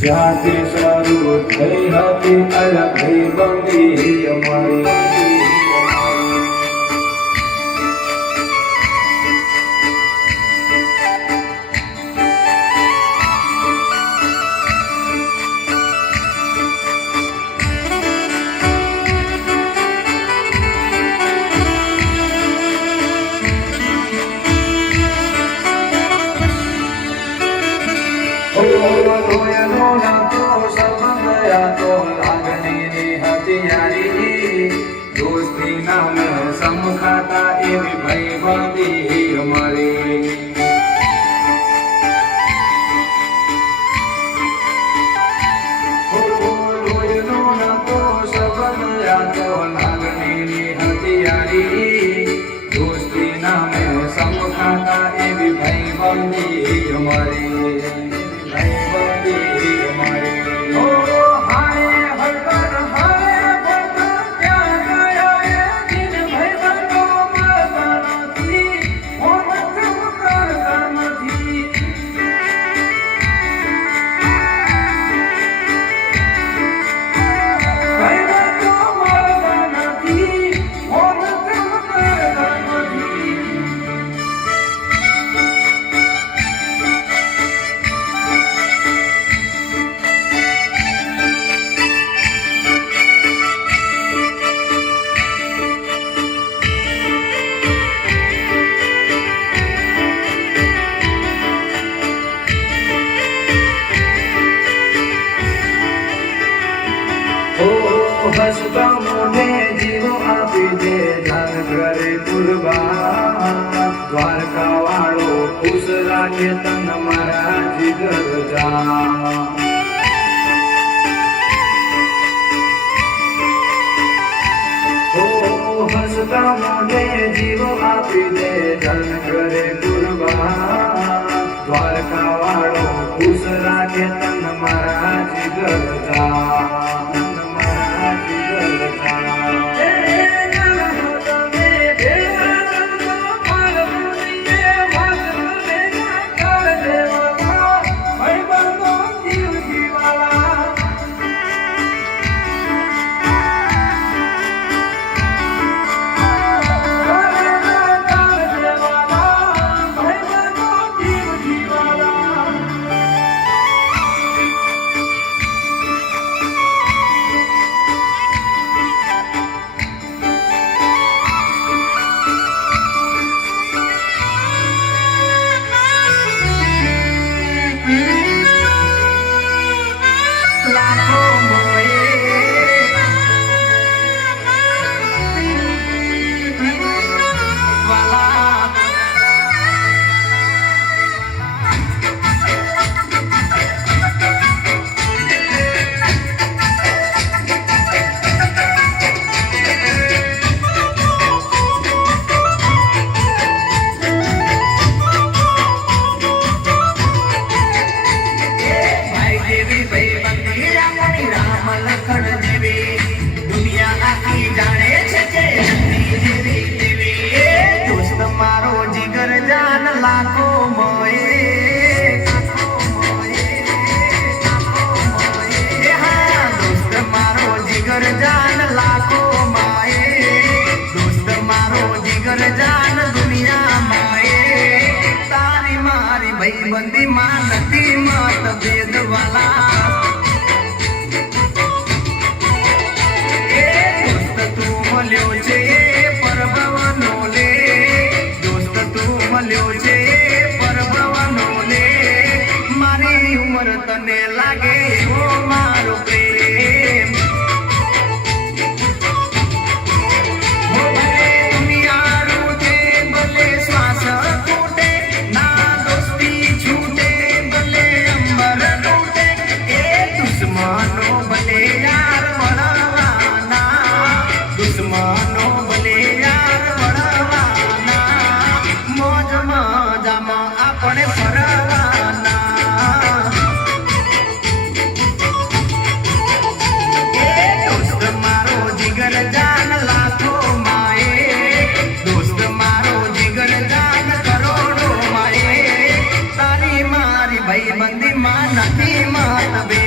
ત્યાંથી શરૂ થઈ હતી અલગ બંદી અમારી. દોસ્તી નામે સમખાતા એવી ભાઈબંધી અમારી. રોજનો નતો સંબંધ યાતો લાગણીની હથિયારી. દોસ્તી નામે સમખાતા એવી ભાઈબંધી અમારી. ભાઈબંધી અમારી. હસતા મોઢે જીવો આપી દે ધન કરે કુરબાન. દ્વારકા વાળો ખુશ રાખે તન મારા જીગર જાન. હસતા મોઢે જીવો આપી દે ધન કરે કુરબાન. દ્વારકા વાળો ખુશ રાખે તન મારા જીગર જાન. ભાઈબંધી માં નથી મતભેદ વાલા. દોસ્ત તું મળ્યો છે પરભવનો લે. દોસ્ત તું મળ્યો છે પરભવનો લે. મારી ઉંમર તને લાગે એવો મારો પ્રેમ. આપણે ફરવાના. દોસ્ત મારો જીગર જાન લાખો માએ. દોસ્ત મારો જીગર જાન કરોડો માએ. તારી મારી ભાઈબંધી માં નથી મતભેદ.